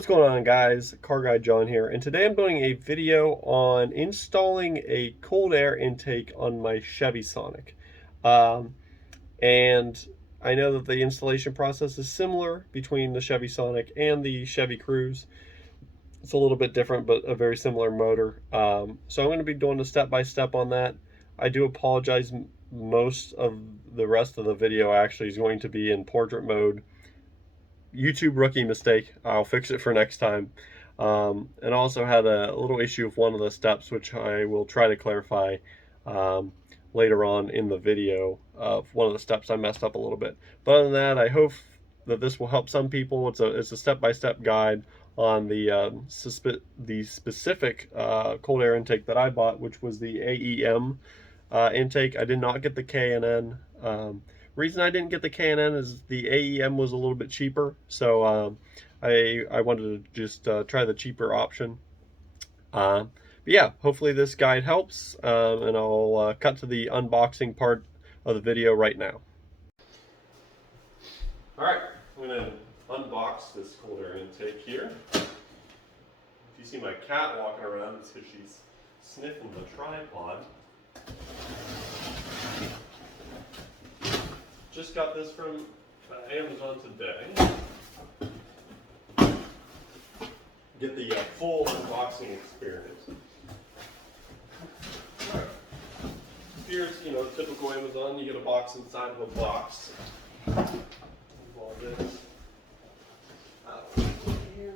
What's going on, guys? Car Guy John here, and today I'm doing a video on installing a cold air intake on my Chevy Sonic. And I know that the installation process is similar between the Chevy Sonic and the Chevy Cruze. It's a little bit different, but a very similar motor. So I'm going to be doing a step-by-step on that. I do apologize. Most of the rest of the video actually is going to be in portrait mode. YouTube rookie mistake. I'll fix it for next time. And also had a little issue with one of the steps, which I will try to clarify later on in the video of one of the steps I messed up a little bit. But other than that, I hope that this will help some people. It's a step-by-step guide on the specific cold air intake that I bought, which was the AEM intake. I did not get the K&N. Reason I didn't get the K&N is the AEM was a little bit cheaper, so I wanted to just try the cheaper option. But yeah, hopefully this guide helps, and I'll cut to the unboxing part of the video right now. Alright, I'm going to unbox this cold air intake here. If you see my cat walking around, it's because she's sniffing the tripod. Just got this from Amazon today. Get the full unboxing experience. Right. Here's, typical Amazon. You get a box inside of a box. Move all this out here.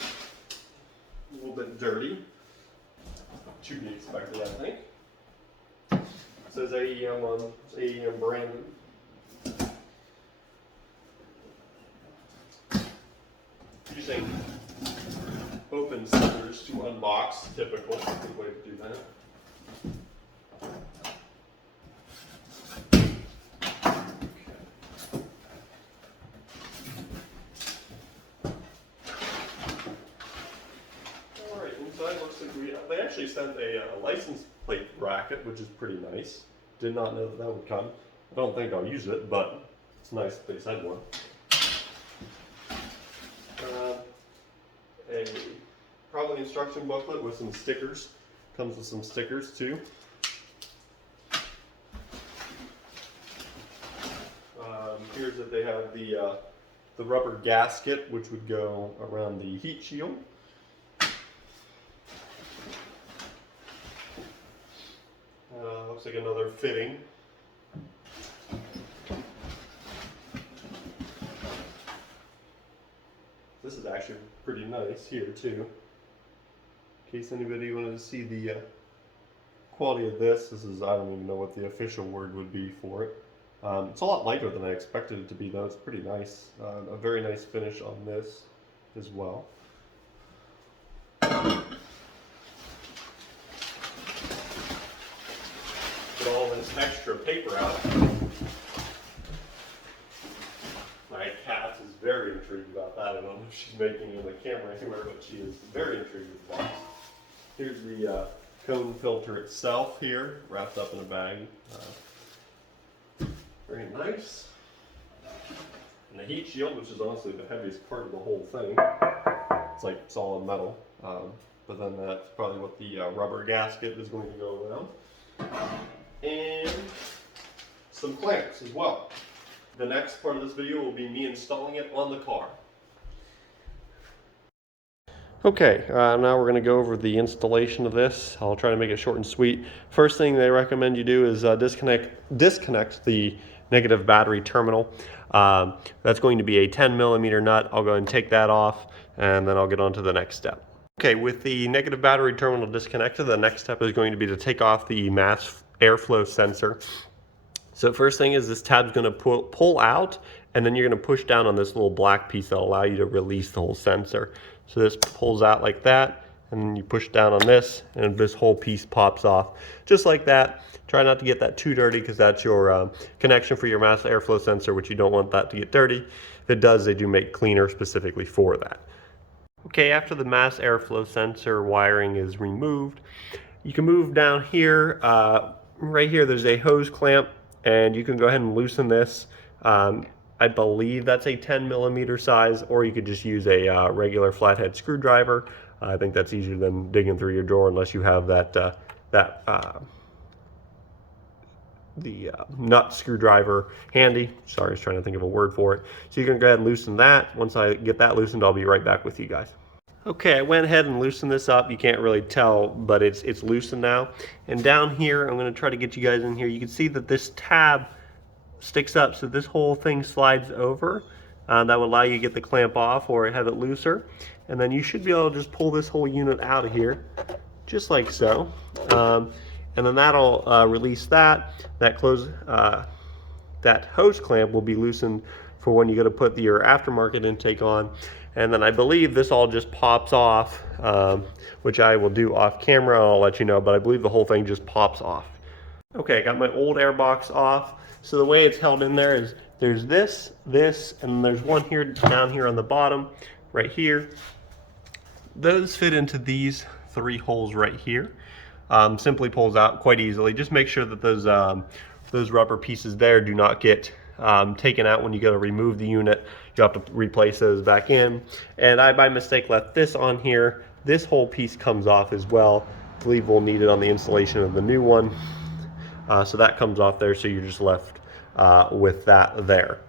A little bit dirty. To be expected, I think. It says AEM on AEM branded. Using open scissors to unbox, typical. Good way to do that. Alright, inside looks like they actually sent a license plate bracket, which is pretty nice. Did not know that would come. I don't think I'll use it, but it's nice that they sent one. A probably instruction booklet with some stickers. Comes with some stickers too. Here's that they have the rubber gasket, which would go around the heat shield. Looks like another fitting. This is actually pretty nice here too. In case anybody wanted to see the quality of this, I don't even know what the official word would be for it. It's a lot lighter than I expected it to be though. It's pretty nice. A very nice finish on this as well. Get all this extra paper out. My cat is very intrigued about that. I don't know if she's making it on the camera anywhere, but she is very intrigued with the box. Here's the cone filter itself here, wrapped up in a bag. Very nice. And the heat shield, which is honestly the heaviest part of the whole thing. It's like solid metal. But then that's probably what the rubber gasket is going to go around. And some clamps as well. The next part of this video will be me installing it on the car. Okay, now we're going to go over the installation of this. I'll try to make it short and sweet. First thing they recommend you do is disconnect the negative battery terminal. That's going to be a 10mm nut. I'll go and take that off, and then I'll get on to the next step. Okay, with the negative battery terminal disconnected, the next step is going to be to take off the mass airflow sensor. So first thing is this tab's going to pull out, and then you're going to push down on this little black piece that'll allow you to release the whole sensor. So this pulls out like that, and then you push down on this, and this whole piece pops off. Just like that. Try not to get that too dirty because that's your connection for your mass airflow sensor, which you don't want that to get dirty. If it does, they do make cleaner specifically for that. Okay, after the mass airflow sensor wiring is removed, you can move down here. Right here, there's a hose clamp, and you can go ahead and loosen this. I believe that's a 10mm size, or you could just use a regular flathead screwdriver. I think that's easier than digging through your drawer unless you have the nut screwdriver handy. Sorry, I was trying to think of a word for it. So you can go ahead and loosen that. Once I get that loosened, I'll be right back with you guys. Okay, I went ahead and loosened this up. You can't really tell, but it's loosened now. And down here, I'm going to try to get you guys in here. You can see that this tab sticks up, so this whole thing slides over. That will allow you to get the clamp off or have it looser. And then you should be able to just pull this whole unit out of here, just like so. And then that'll release that. That hose clamp will be loosened for when you go to put your aftermarket intake on. And then I believe this all just pops off, which I will do off camera. I'll let you know, but I believe the whole thing just pops off. Okay, I got my old air box off. So the way it's held in there is there's this, and there's one here down here on the bottom, right here. Those fit into these 3 holes right here. Simply pulls out quite easily. Just make sure that those rubber pieces there do not get taken out when you go to remove the unit. You have to replace those back in. And I, by mistake, left this on here. This whole piece comes off as well. I believe we'll need it on the installation of the new one. So that comes off there, so you're just left with that there.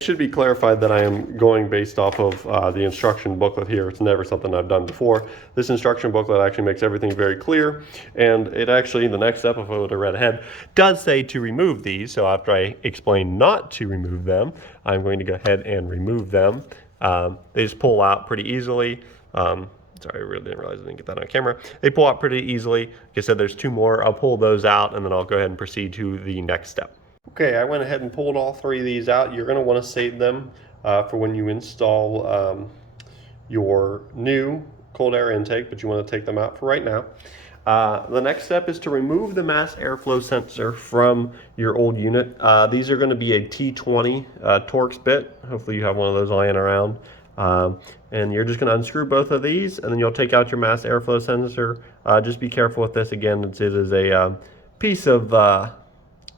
It should be clarified that I am going based off of the instruction booklet here. It's never something I've done before. This instruction booklet actually makes everything very clear, and it actually, the next step, if I would have read ahead, does say to remove these. So after I explain not to remove them, I'm going to go ahead and remove them. They just pull out pretty easily. Sorry, I really didn't realize I didn't get that on camera. They pull out pretty easily. Like I said, there's 2 more. I'll pull those out, and then I'll go ahead and proceed to the next step. Okay, I went ahead and pulled all 3 of these out. You're going to want to save them for when you install your new cold air intake, but you want to take them out for right now. The next step is to remove the mass airflow sensor from your old unit. These are going to be a T20 Torx bit. Hopefully you have one of those lying around. And you're just going to unscrew both of these, and then you'll take out your mass airflow sensor. Just be careful with this. Again, it is a piece of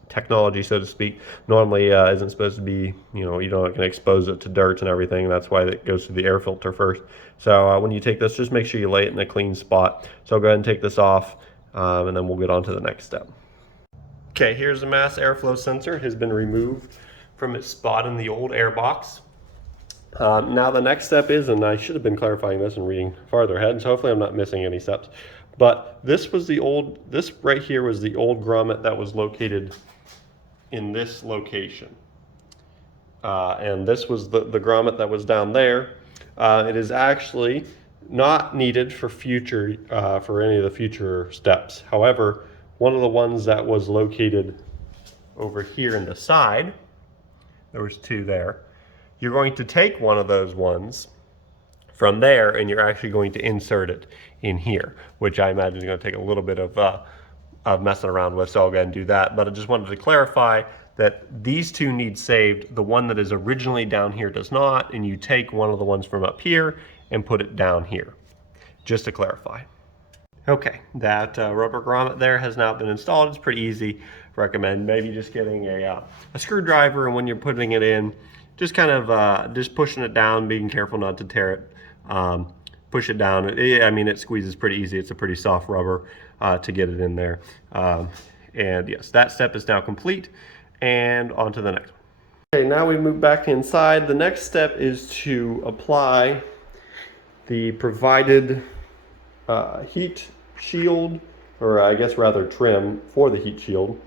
technology, so to speak. Normally isn't supposed to be, you're not going to expose it to dirt and everything. That's why it goes through the air filter first. So when you take this, just make sure you lay it in a clean spot. So I'll go ahead and take this off, and then we'll get on to the next step. Okay, here's the mass airflow sensor. It has been removed from its spot in the old air box. Now the next step is, and I should have been clarifying this and reading farther ahead, so hopefully I'm not missing any steps, but this right here was the old grommet that was located in this location. And this was the grommet that was down there. It is actually not needed for for any of the future steps. However, one of the ones that was located over here in the side, there was 2 there. You're going to take one of those ones from there, and you're actually going to insert it in here, which I imagine is going to take a little bit of messing around with, so I'll go ahead and do that. But I just wanted to clarify that these 2 need saved. The one that is originally down here does not, and you take one of the ones from up here and put it down here, just to clarify. Okay, that rubber grommet there has now been installed. It's pretty easy. Recommend maybe just getting a screwdriver, and when you're putting it in, just kind of just pushing it down, being careful not to tear it. Push it down. I mean, it squeezes pretty easy. It's a pretty soft rubber to get it in there. And yes, that step is now complete, and on to the next one. Okay, now we move back inside. The next step is to apply the provided heat shield, or I guess rather trim for the heat shield.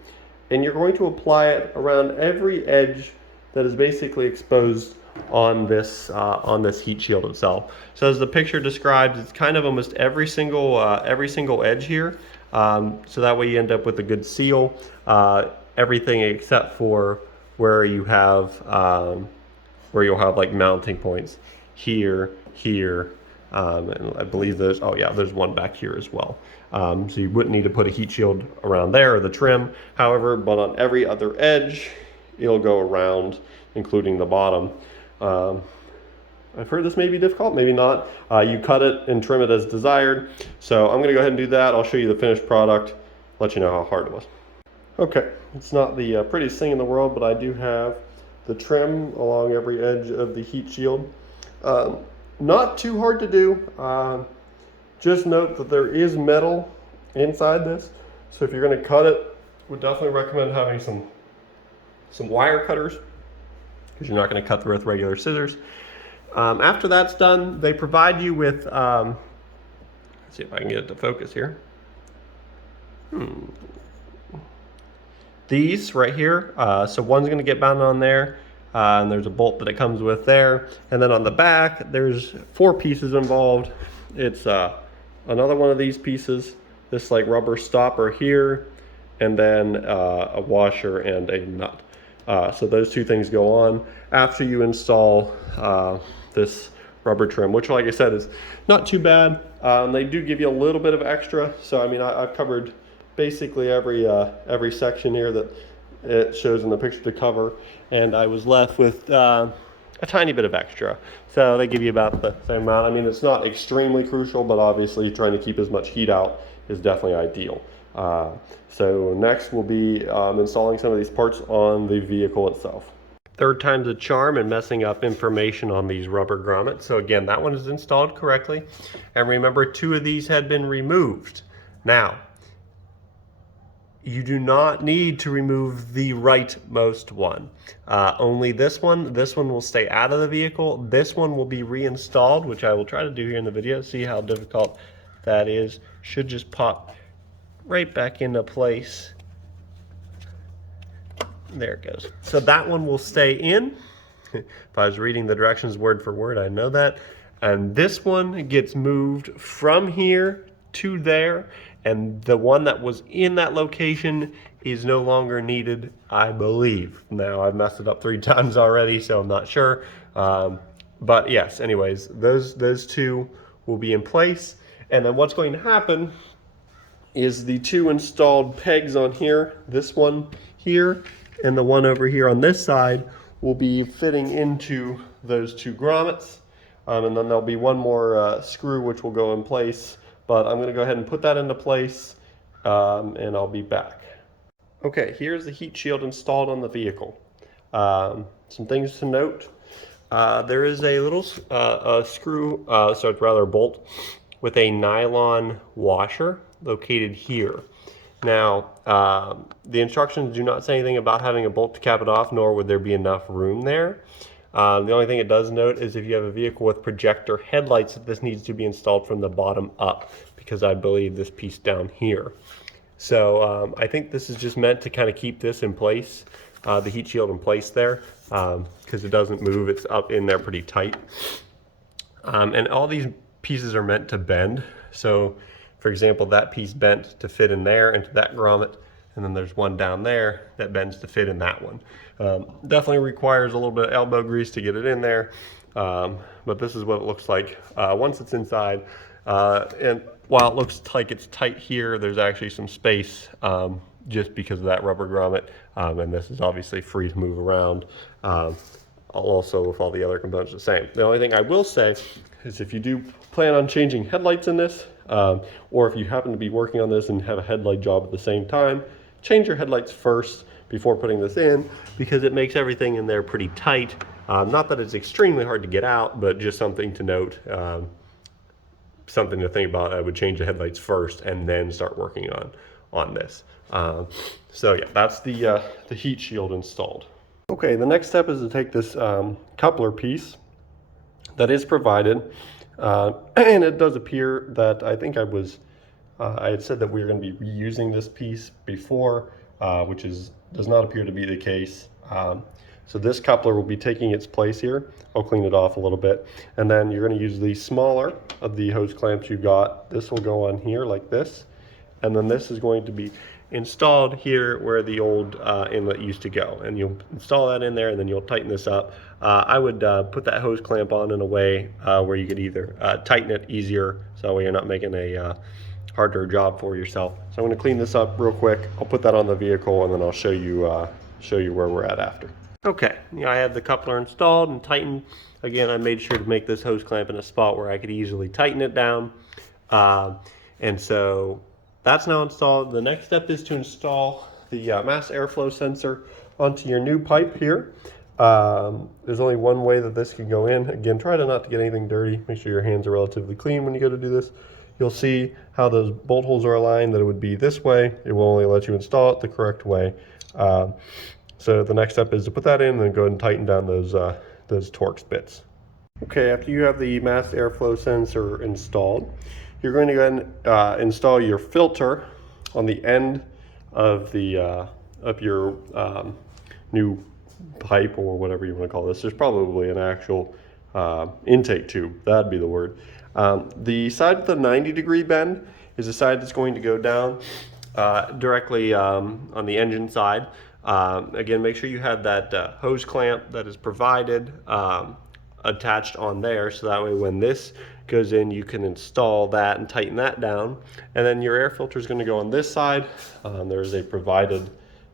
And you're going to apply it around every edge that is basically exposed on this heat shield itself. So as the picture describes, it's kind of almost every single edge here. So that way you end up with a good seal. Everything except for where you have where you'll have like mounting points here, and I believe there's there's one back here as well. So you wouldn't need to put a heat shield around there or the trim. However, but on every other edge, it'll go around, including the bottom. I've heard this may be difficult, maybe not. You cut it and trim it as desired. So I'm gonna go ahead and do that. I'll show you the finished product, let you know how hard it was. Okay, it's not the prettiest thing in the world, but I do have the trim along every edge of the heat shield. Not too hard to do. Just note that there is metal inside this, so if you're going to cut it, would definitely recommend having some wire cutters, because you're not going to cut through with regular scissors. After that's done, they provide you with, let's see if I can get it to focus here. These right here, so one's going to get mounted on there, and there's a bolt that it comes with there, and then on the back there's 4 pieces involved. It's another one of these pieces, this like rubber stopper here, and then a washer and a nut. So those 2 things go on after you install this rubber trim, which, like I said, is not too bad. They do give you a little bit of extra, so I mean I've covered basically every section here that it shows in the picture to cover, and I was left with a tiny bit of extra. So they give you about the same amount. I mean, it's not extremely crucial, but obviously trying to keep as much heat out is definitely ideal. So next we'll be installing some of these parts on the vehicle itself. Third time's a charm in messing up information on these rubber grommets. So again, that one is installed correctly. And remember, 2 of these had been removed. Now, you do not need to remove the rightmost one. Only this one will stay out of the vehicle. This one will be reinstalled, which I will try to do here in the video. See how difficult that is. Should just pop right back into place. There it goes. So that one will stay in. If I was reading the directions word for word, I know that. And this one gets moved from here to there, and the one that was in that location is no longer needed, I believe. Now, I've messed it up 3 times already, so I'm not sure. But yes, anyways, those 2 will be in place. And then what's going to happen is the 2 installed pegs on here, this one here and the one over here on this side, will be fitting into those 2 grommets. And then there'll be one more screw which will go in place. But I'm going to go ahead and put that into place, and I'll be back. Okay, here's the heat shield installed on the vehicle. Some things to note. There is a little screw, so it's rather a bolt, with a nylon washer located here. Now, the instructions do not say anything about having a bolt to cap it off, nor would there be enough room there. The only thing it does note is if you have a vehicle with projector headlights, that this needs to be installed from the bottom up, because I believe this piece down here. So I think this is just meant to kind of keep this in place, the heat shield in place there, because it doesn't move. It's up in there pretty tight. And all these pieces are meant to bend. So for example, that piece bent to fit in there into that grommet, and then there's one down there that bends to fit in that one. Definitely requires a little bit of elbow grease to get it in there, but this is what it looks like once it's inside. And while it looks like it's tight here, there's actually some space just because of that rubber grommet, and this is obviously free to move around. Also with all the other components the same. The only thing I will say is if you do plan on changing headlights in this, or if you happen to be working on this and have a headlight job at the same time, change your headlights first before putting this in, because it makes everything in there pretty tight. Not that it's extremely hard to get out, but just something to note, something to think about. I would change the headlights first and then start working on this. So yeah, that's the heat shield installed. Okay, the next step is to take this coupler piece that is provided, and it does appear that I think I had said that we were going to be reusing this piece before, which does not appear to be the case. So this coupler will be taking its place here. I'll clean it off a little bit, and then you're going to use the smaller of the hose clamps you got. This will go on here like this, and then this is going to be installed here where the old inlet used to go, and you'll install that in there, and then you'll tighten this up. I would put that hose clamp on in a way where you could either tighten it easier, so that way you're not making a harder job for yourself. So I'm going to clean this up real quick. I'll put that on the vehicle, and then I'll show you where we're at after. Okay, I have the coupler installed and tightened. Again, I made sure to make this hose clamp in a spot where I could easily tighten it down, and so that's now installed. The next step is to install the mass airflow sensor onto your new pipe here. There's only one way that this can go in. Again, try to not to get anything dirty. Make sure your hands are relatively clean when you go to do this. You'll see how those bolt holes are aligned, that it would be this way. It will only let you install it the correct way. So the next step is to put that in and then go ahead and tighten down those Torx bits. Okay, after you have the mass airflow sensor installed, you're going to go ahead and install your filter on the end of your new pipe, or whatever you want to call this. There's probably an actual intake tube. That'd be the word. The side with the 90-degree bend is the side that's going to go down directly on the engine side. Again, make sure you have that hose clamp that is provided attached on there, so that way when this goes in, you can install that and tighten that down. And then your air filter is going to go on this side. There's a provided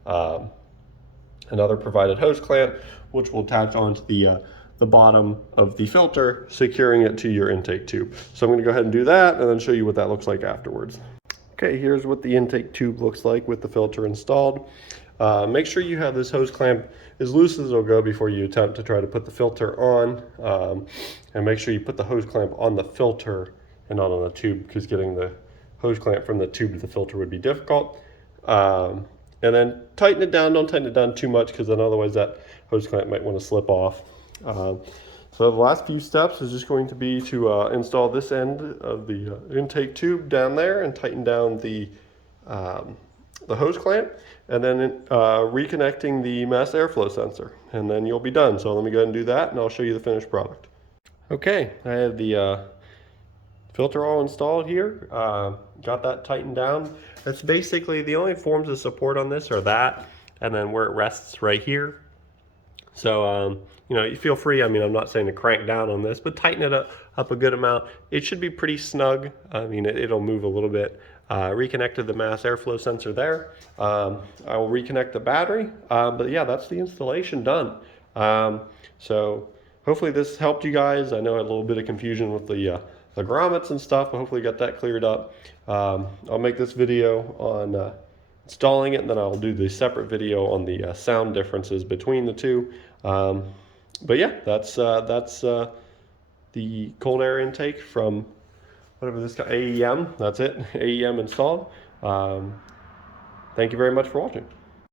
another provided hose clamp, which will attach onto the bottom of the filter, securing it to your intake tube. So I'm going to go ahead and do that and then show you what that looks like afterwards. Okay, here's what the intake tube looks like with the filter installed. Make sure you have this hose clamp as loose as it'll go before you attempt to try to put the filter on. And make sure you put the hose clamp on the filter and not on the tube, because getting the hose clamp from the tube to the filter would be difficult. And then tighten it down. Don't tighten it down too much, because then otherwise that hose clamp might want to slip off. So the last few steps is just going to be to install this end of the intake tube down there and tighten down the hose clamp, and then reconnecting the mass airflow sensor, and then you'll be done. So let me go ahead and do that, and I'll show you the finished product. Okay, I have the filter all installed here. Got that tightened down. That's basically the only forms of support on this are that, and then where it rests right here. So you know, you feel free. I mean, I'm not saying to crank down on this, but tighten it up a good amount. It should be pretty snug. I mean, it'll move a little bit. Reconnected the mass airflow sensor there. I will reconnect the battery. But yeah, that's the installation done. So hopefully this helped you guys. I know I had a little bit of confusion with the grommets and stuff, but hopefully got that cleared up. I'll make this video on installing it, and then I'll do the separate video on the sound differences between the two. But yeah, that's the cold air intake from whatever this guy, AEM, that's it, AEM installed. Thank you very much for watching.